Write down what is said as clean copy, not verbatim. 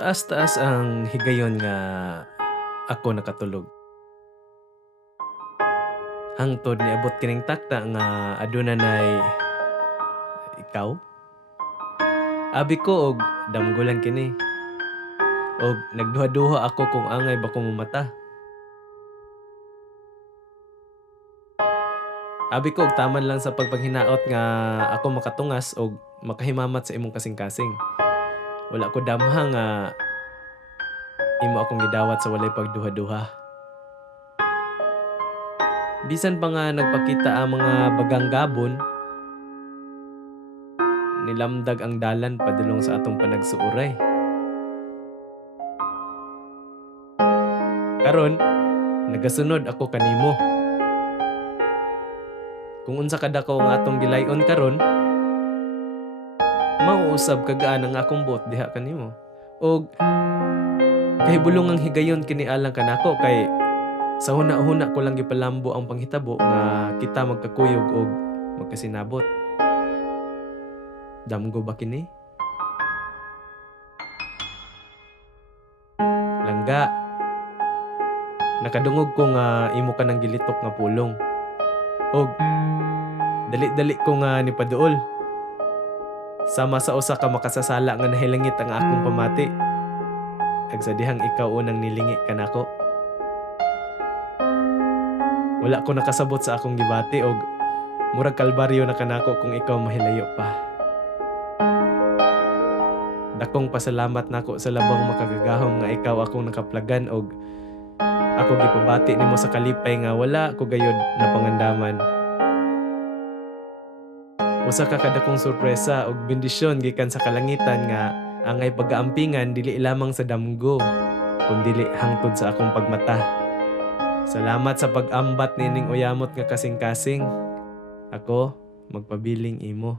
Taas-taas ang higayon nga ako nakatulog. Hangtod niabot kining takta nga adunay ikaw. Abi ko og damgo lang kini, og nagduha-duha ako kung angay ba ko mamata. Abi ko og taman lang sa pagpanghinaot nga ako makatungas og makahimamat sa imong kasing-kasing. Wala ko damha nga imo akong gidawat sa walay pagduha-duha. Bisan pa nga nagpakita ang mga bagang gabon, nilamdag ang dalan padulong sa atong panagsuuray. Karon, nagasunod ako kanimo. Kung unsa kadako nga atong gilay-on karon, mauusab kagaan ang akong buot diha kanimo. Og kahibulong ang higayon kini alang kanako kay sa huna-huna ko lang gipalambo ang panghitabo nga kita magkakuyog og magkasinabot. Damgo ba kini? Langga, nakadungog ko nga imo ka ng gilitok nga pulong. Og dali-dali ko nga nipaduol. Sama sa usa ka makasasala nga nahilangit ang akong pamati. Ag sa dihang ikaw unang nilingi kanako. Wala ko nakasabot sa akong gibati og murag kalbaryo na kanako kung ikaw mahilayo pa. Dakong pasalamat nako sa labang makagagahom nga ikaw akong nakaplagan og ako gipabati nimo sa kalipay nga wala ko gayud na pangandaman. Usa ka kadakong sorpresa og bendisyon gikan sa kalangitan nga angay pagaampingan dili lamang sa damgo kundi hangtod sa akong pagmata. Salamat sa pag-ambat nining uyamot nga kasing-kasing. Ako magpabiling imo.